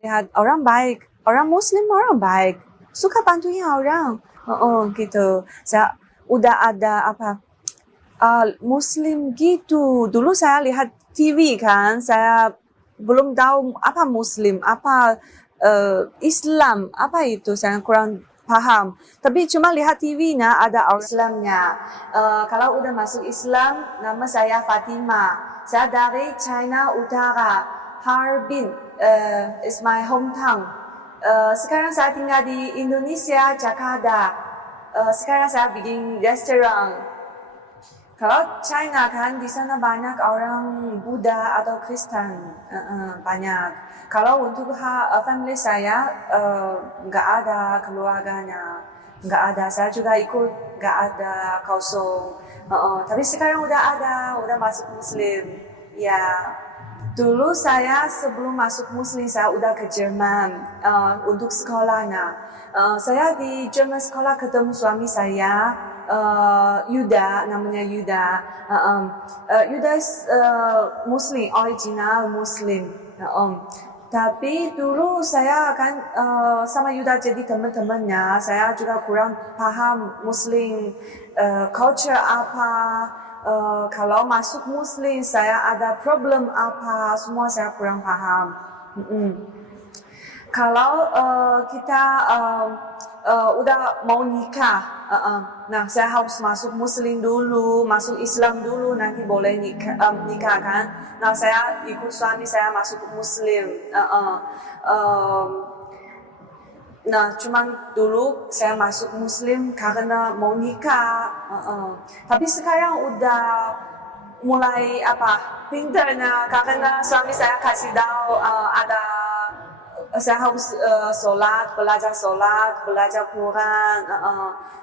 Lihat orang baik, orang Muslim orang baik, suka bantuin orang. Gitu. Saya udah ada Muslim gitu. Dulu saya lihat TV kan, saya belum tahu apa Muslim, apa Islam, apa itu saya kurang paham. Tapi cuma lihat TV-nya ada orang Islamnya. Kalau udah masuk Islam, nama saya Fatima. Saya dari China Utara, Harbin, is my hometown. Sekarang saya tinggal di Indonesia, Jakarta. Sekarang saya bikin restoran. Kalau China kan di sana banyak orang Buddha atau Kristen, banyak. Kalau untuk family saya nggak ada keluarganya, nggak ada. Saya juga ikut nggak ada kosong. Tapi sekarang udah masuk Muslim. Ya, dulu saya sebelum masuk Muslim saya udah ke Jerman untuk sekolahnya. Saya di Jerman sekolah ketemu suami saya. Yuda, namanya Yuda. Yuda Muslim, original Muslim. Tapi dulu saya kan sama Yuda jadi teman-temannya. Saya juga kurang paham Muslim culture apa. Kalau masuk Muslim saya ada problem apa, semua saya kurang paham. Kalau kita udah mau nikah, nah saya harus masuk Muslim dulu, masuk Islam dulu, nanti boleh nikah kan. Nah saya ikut suami saya masuk Muslim. Nah cuman dulu saya masuk Muslim karena mau nikah. Tapi sekarang udah mulai pintarnya karena suami saya kasih tahu ada saya harus belajar Quran,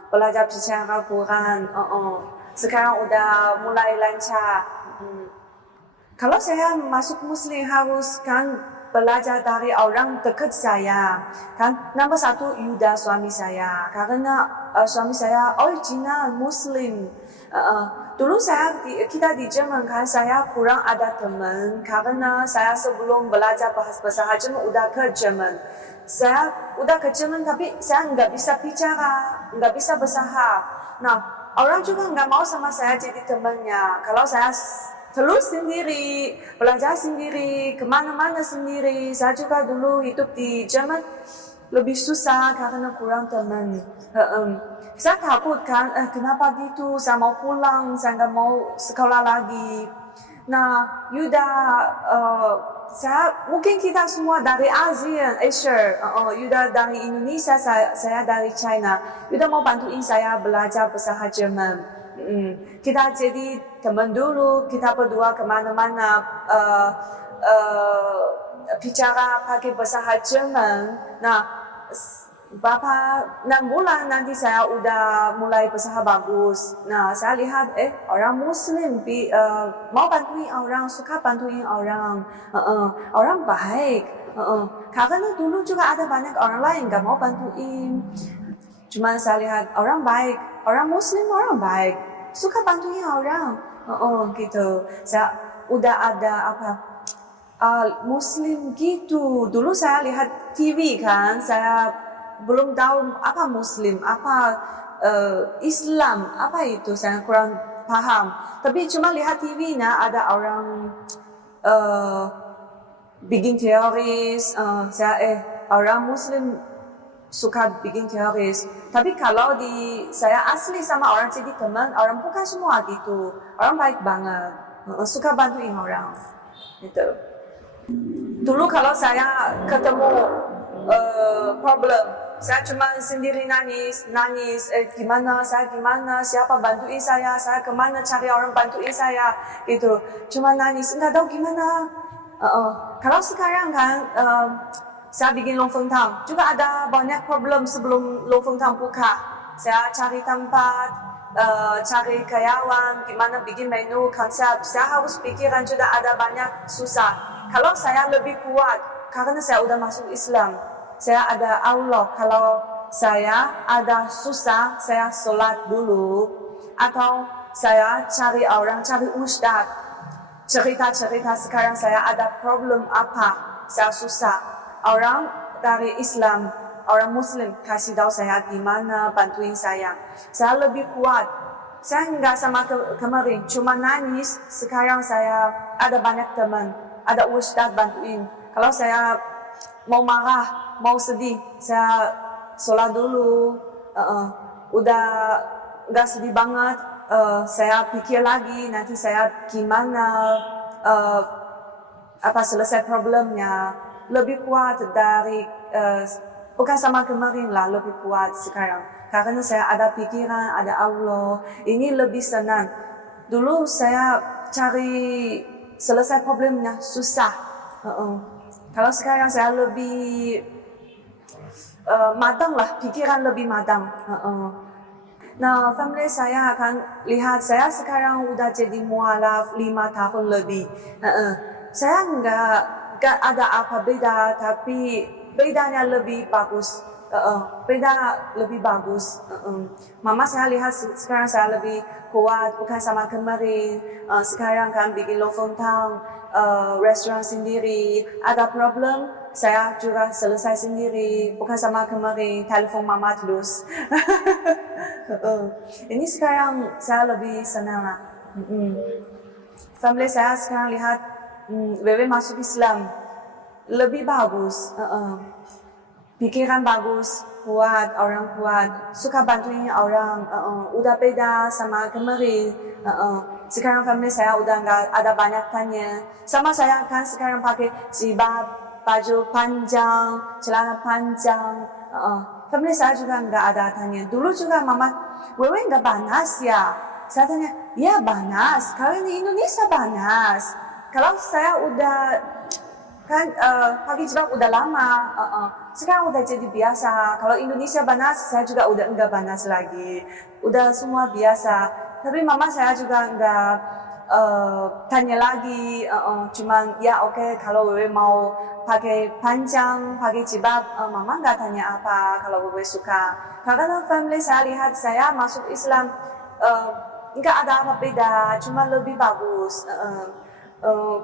belajar bicara Quran. Sekarang udah mulai lancar. Kalau saya masuk Muslim harus kan belajar dari orang dekat saya. Kan nomor satu Yuda suami saya, karena suami saya original Muslim. Dulu kita di Jerman kan saya kurang ada teman karena saya sebelum belajar bahasa Jerman udah ke Jerman. Saya udah ke Jerman tapi saya nggak bisa bicara, nggak bisa berusaha. Nah orang juga nggak mau sama saya jadi temannya. Kalau saya terus sendiri, belajar sendiri, kemana-mana sendiri. Saya juga dulu hidup di Jerman lebih susah karena kurang teman. Saya takut kan, kenapa gitu, saya mau pulang, saya nggak mau sekolah lagi. Nah, Yuda, mungkin kita semua dari Asia, Yuda dari Indonesia, saya dari China. Yuda mau bantuin saya belajar bahasa Jerman. Kita jadi teman dulu, kita berdua kemana-mana bicara pakai bahasa Jerman. Nah, 6 bulan nanti saya udah mulai berusaha bagus. Nah, saya lihat orang Muslim mau bantuin orang, suka bantuin orang, orang baik. Karena dulu juga ada banyak orang lain nggak mau bantuin. Cuma saya lihat orang baik, orang Muslim orang baik, suka bantuin orang. Gitu. Saya udah ada Muslim gitu. Dulu saya lihat TV kan, saya belum tahu apa Muslim, apa Islam, apa itu saya kurang paham. Tapi cuma lihat TV-nya ada orang bikin teoris, orang Muslim suka bikin teoris. Tapi kalau saya asli sama orang jadi teman, orang bukan semua gitu, orang baik banget, suka bantuin orang, gitu. Dulu kalau saya ketemu problem, saya cuma sendiri nangis, gimana, siapa bantuin saya kemana cari orang bantuin saya, gitu. Cuma nangis, nggak tahu gimana. Kalau sekarang kan, saya bikin Longfengtang, juga ada banyak problem sebelum Longfengtang buka. Saya cari tempat, cari karyawan, gimana bikin menu, konsep. Saya harus pikiran juga ada banyak susah. Kalau saya lebih kuat, karena saya udah masuk Islam. Saya ada Allah. Kalau saya ada susah, saya sholat dulu. Atau saya cari orang, cari ustadz. Cerita-cerita sekarang saya ada problem apa, saya susah. orang dari Islam, orang Muslim kasih tahu saya gimana bantuin saya lebih kuat. Saya nggak sama kemarin, cuma nangis. Sekarang saya ada banyak teman, ada ustaz bantuin. Kalau saya mau marah, mau sedih, saya sholat dulu. Udah nggak sedih banget, saya pikir lagi nanti saya gimana selesai problemnya. Lebih kuat dari bukan sama kemarin lah, lebih kuat sekarang. Karena saya ada pikiran, ada Allah. Ini lebih senang. Dulu saya cari selesai problemnya susah. Kalau sekarang saya lebih matang lah, pikiran lebih matang. Nah, family saya akan lihat saya sekarang udah jadi mualaf 5 tahun lebih. Saya nggak ada apa beda, tapi bedanya lebih bagus. Beda lebih bagus. Mama saya lihat sekarang saya lebih kuat, bukan sama kemarin. Sekarang kan bikin lofontang, restoran sendiri. Ada problem, saya juga selesai sendiri, bukan sama kemarin telepon mama terus. Ini sekarang saya lebih senang lah. Family saya sekarang lihat Wewe masuk Islam lebih bagus. Pikiran bagus, kuat, orang kuat, suka bantuin orang, udah beda sama kemarin. Sekarang family saya udah nggak ada banyak tanya. Sama saya kan sekarang pakai jilbab, baju panjang, celana panjang. Family saya juga nggak ada tanya. Dulu juga mama, Wewe nggak panas ya? Saya tanya, ya panas. Kalau di Indonesia panas. Kalau saya udah kan pakai jilbab udah lama, sekarang udah jadi biasa. Kalau Indonesia panas, saya juga udah enggak panas lagi, udah semua biasa. Tapi mama saya juga enggak tanya lagi, cuman ya oke, kalau Wewe mau pakai panjang, pakai jilbab, mama enggak tanya apa kalau Wewe suka. Karena family saya lihat saya masuk Islam enggak ada apa beda, cuma lebih bagus.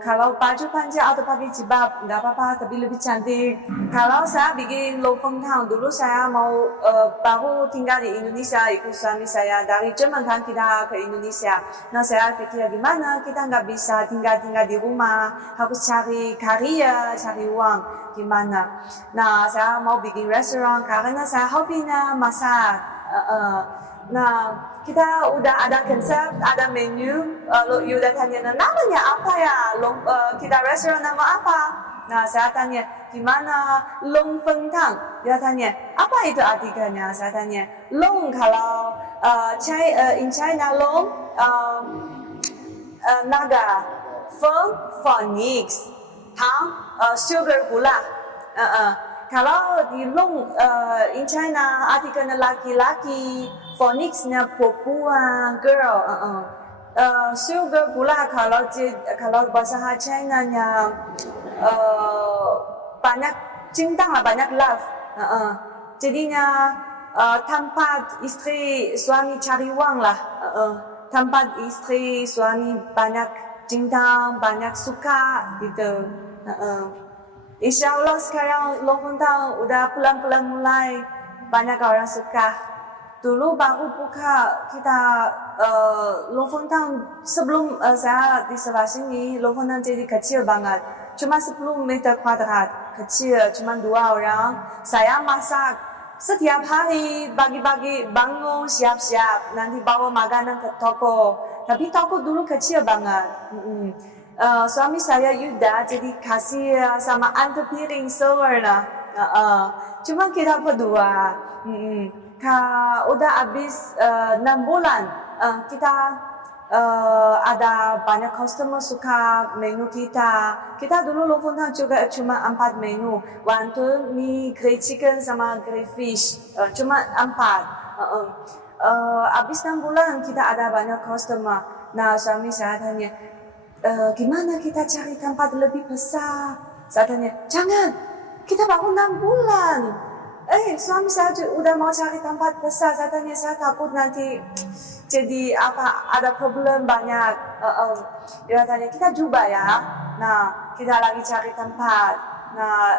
Kalau baju panjang atau pakai jilbab nggak apa-apa, tapi lebih cantik. Kalau saya bikin lofontang, dulu saya mau baru tinggal di Indonesia, ikut suami saya dari Jerman kan kita ke Indonesia. Nah saya pikir gimana kita nggak bisa tinggal di rumah, harus cari karya, cari uang gimana. Nah saya mau bikin restoran karena saya hobinya masak. Nah, kita udah ada konsep, ada menu. You udah tanya, namanya apa ya? Kita restoran nama apa? Nah, saya tanya, gimana lofontang? Dia tanya, apa itu artikelnya? Saya tanya, long kalau in China long naga, feng phoenix, tang sugar gula. Kalau di long in China artikelnya laki-laki, phoenix-nya perempuan, girl. Sugar gula kalau bahasa China-nya banyak cinta lah, banyak love. Jadinya tempat istri suami cari uang lah. Tempat istri suami banyak cinta, banyak suka gitu. Insya Allah sekarang lofontang udah pelan-pelan mulai banyak orang suka. Dulu baru buka kita lofontang sebelum saya di sebelah sini, lofontang jadi kecil banget. Cuma 10 meter kuadrat, kecil, cuma 2 orang. Saya masak setiap hari, pagi-pagi bangun siap-siap, nanti bawa makanan ke toko. Tapi toko dulu kecil banget. Suami saya Yuda jadi kasir sama antar piring silver lah. Cuma kita berdua. Udah habis 6 bulan kita ada banyak customer suka menu kita. Kita dulu lofontang juga cuma 4 menu. Wonton, mie, grilled chicken sama grilled fish. Cuma 4. Habis 6 bulan kita ada banyak customer. Nah suami saya tanya, gimana kita cari tempat lebih besar? Saya tanya, jangan, kita baru 6 bulan. Suami saya udah mau cari tempat besar. Saya tanya, saya takut nanti jadi ada problem banyak. Dia tanya, kita coba ya. Nah, kita lagi cari tempat. Nah,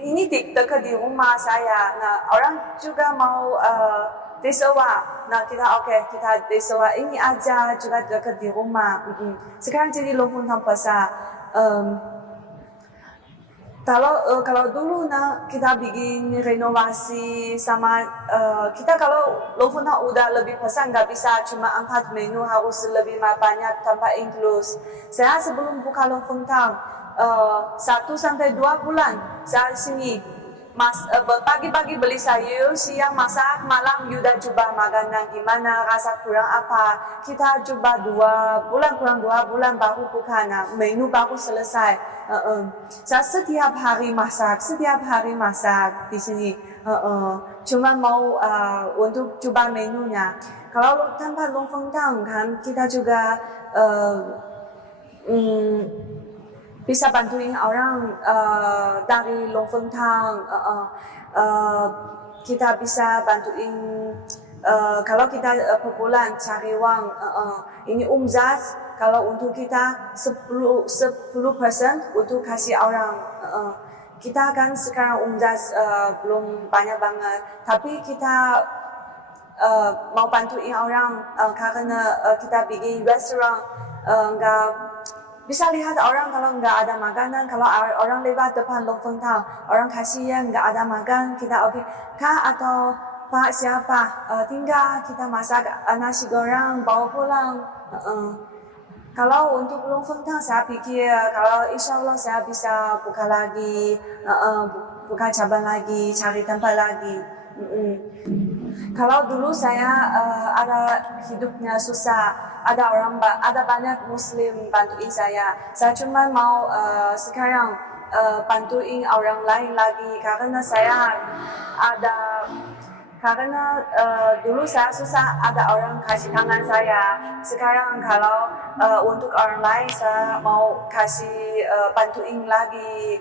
ini dekat di rumah saya. Nah, orang juga mau disewa. Nah, kita disewa ini aja juga dekat di rumah. Sekarang jadi Lofoten besar. Kalau dulu kita bikin renovasi sama kita kalau Lofoten udah lebih besar nggak bisa cuma 4 menu, harus lebih banyak tanpa include. Saya sebelum buka Lofoten 1 sampai 2 bulan saya sini pagi-pagi beli sayur, siang masak, malam udah coba makanan gimana, rasa kurang apa. Kita coba 2 bulan, kurang 2 bulan baru buka, menu baru selesai. Saya setiap hari masak di sini. Cuma mau untuk coba menunya. Kalau tanpa Lofoten kan kita juga bisa bantuin orang dari Lofoten. Kita bisa bantuin kalau kita per bulan cari uang, ini umzat kalau untuk kita 10% untuk kasih orang. Kita kan sekarang umzat belum banyak banget, tapi kita mau bantuin orang karena kita bikin restoran nggak bisa lihat orang kalau nggak ada makanan, kalau orang lewat depan Lofoten, orang kasihan nggak ada makan, kita oke, Kak atau Pak siapa, tinggal kita masak nasi goreng bawa pulang. Kalau untuk Lofoten saya pikir kalau insya Allah saya bisa buka lagi, buka cabang lagi, cari tempat lagi. Kalau dulu saya ada hidupnya susah, ada banyak Muslim bantuin saya. Saya cuma mau sekarang bantuin orang lain lagi karena dulu saya susah ada orang kasih tangan saya. Sekarang kalau untuk orang lain saya mau kasih bantuin lagi,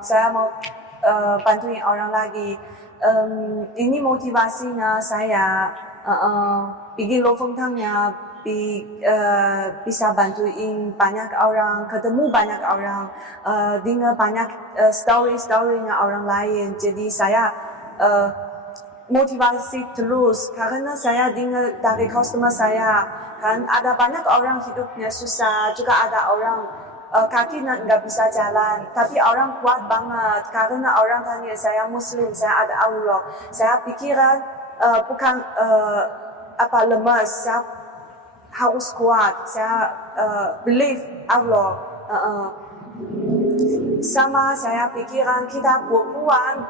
saya mau bantuin orang lagi. Ini motivasinya saya bikin Lofotennya bisa bantuin banyak orang, ketemu banyak orang, dengar banyak story-storynya orang lain. Jadi saya motivasi terus karena saya dengar dari customer saya kan ada banyak orang hidupnya susah, juga ada orang kaki nggak bisa jalan, tapi orang kuat banget karena orang tanya saya Muslim, saya ada Allah. Saya pikiran bukan lemas, saya harus kuat, saya believe Allah. Sama saya pikiran kita perempuan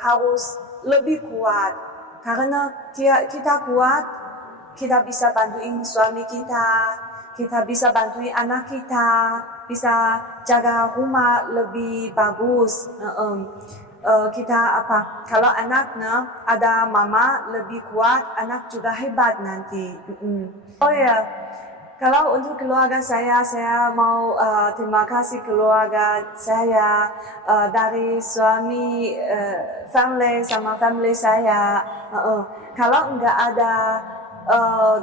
harus lebih kuat karena kita kuat, kita bisa bantuin suami kita bisa bantuin anak kita, bisa jaga rumah lebih bagus. Kalau anaknya ada mama lebih kuat, anak juga hebat nanti. Oh ya, kalau untuk keluarga saya mau terima kasih keluarga saya dari suami, family saya. Kalau nggak ada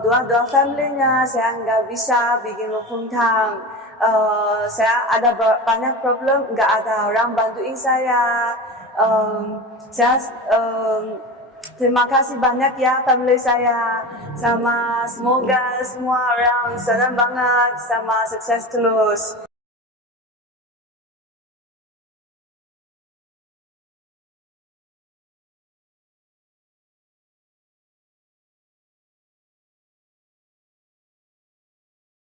dua familynya, saya nggak bisa bikin Lofoten. Saya ada banyak problem, nggak ada orang bantuin saya. Saya terima kasih banyak ya family saya, sama semoga semua orang senang banget sama sukses terus.